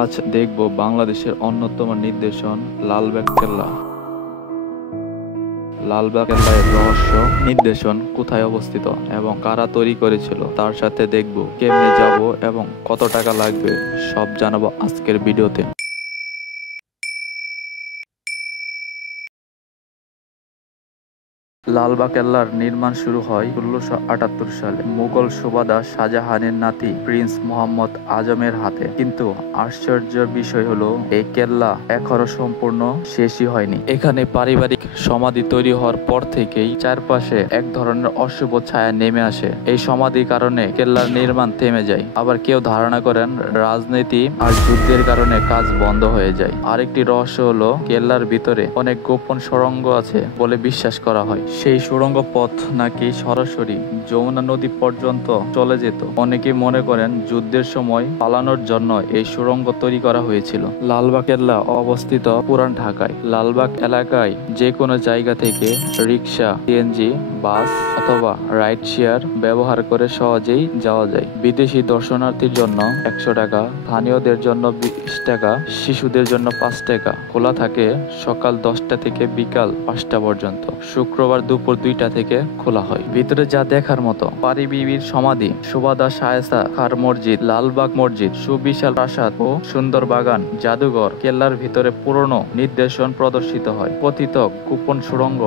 আজ দেখব বাংলাদেশের অন্যতম নিদর্শন লালবাগ কেল্লা। লালবাগ কেল্লার রহস্য, নিদর্শন কোথায় অবস্থিত এবং কারা তৈরি করেছিল, তার সাথে দেখব কেমনে যাব এবং কত টাকা লাগবে, সব জানাবো আজকের ভিডিওতে। লালবাগ কেল্লার নির্মাণ শুরু হয় ১৬৭৮ সালে মুঘল সুবাদার শাহজাহানের নাতি প্রিন্স মোহাম্মদ আজমের হাতে। কিন্তু আশ্চর্যের বিষয় হলো এই কেল্লা এখনো সম্পূর্ণ শেষই হয়নি। এখানে পারিবারিক সমাধি তৈরি হওয়ার পর থেকেই চারপাশে এক ধরনের অশুভ ছায়া নেমে আসে। এই সমাধির কারণে কেল্লার নির্মাণ থেমে যায়। আবার কেউ ধারণা করেন রাজনীতি আর যুদ্ধের কারণে কাজ বন্ধ হয়ে যায়। আরেকটি রহস্য হলো কেল্লার ভিতরে অনেক গোপন সুড়ঙ্গ আছে বলে বিশ্বাস করা হয়। সেই সুড়ঙ্গ পথ নাকি সরাসরি যমুনা নদী পর্যন্ত চলে যেত। অনেকে মনে করেন যুদ্ধের সময় পালানোর জন্য এই সুড়ঙ্গ তৈরি করা হয়েছিল। লালবাগ কেল্লা অবস্থিত পুরান ঢাকায়। লালবাগ এলাকায় যে কোনো জায়গা থেকে রিক্সা, সিএনজি, বাস অথবা রাইড শেয়ার ব্যবহার করে সহজেই যাওয়া যায়। বিদেশি দর্শনার্থীর জন্য ১০০ টাকা, স্থানীয়দের জন্য ২০ টাকা, শিশুদের জন্য ৫ টাকা। খোলা থাকে সকাল ১০টা থেকে বিকাল ৫টা পর্যন্ত। শুক্রবার দুপুর ২টা থেকে খোলা হয়। ভিতরে যা দেখার মতো: পারি বিবির সমাধি, সুবাদার শায়েস্তা খার মসজিদ, লালবাগ মসজিদ, সুবিশাল প্রাসাদ ও সুন্দর বাগান, জাদুঘর। কেল্লার ভিতরে পুরনো নিদর্শন প্রদর্শিত হয়, পতিত গোপন সুড়ঙ্গ।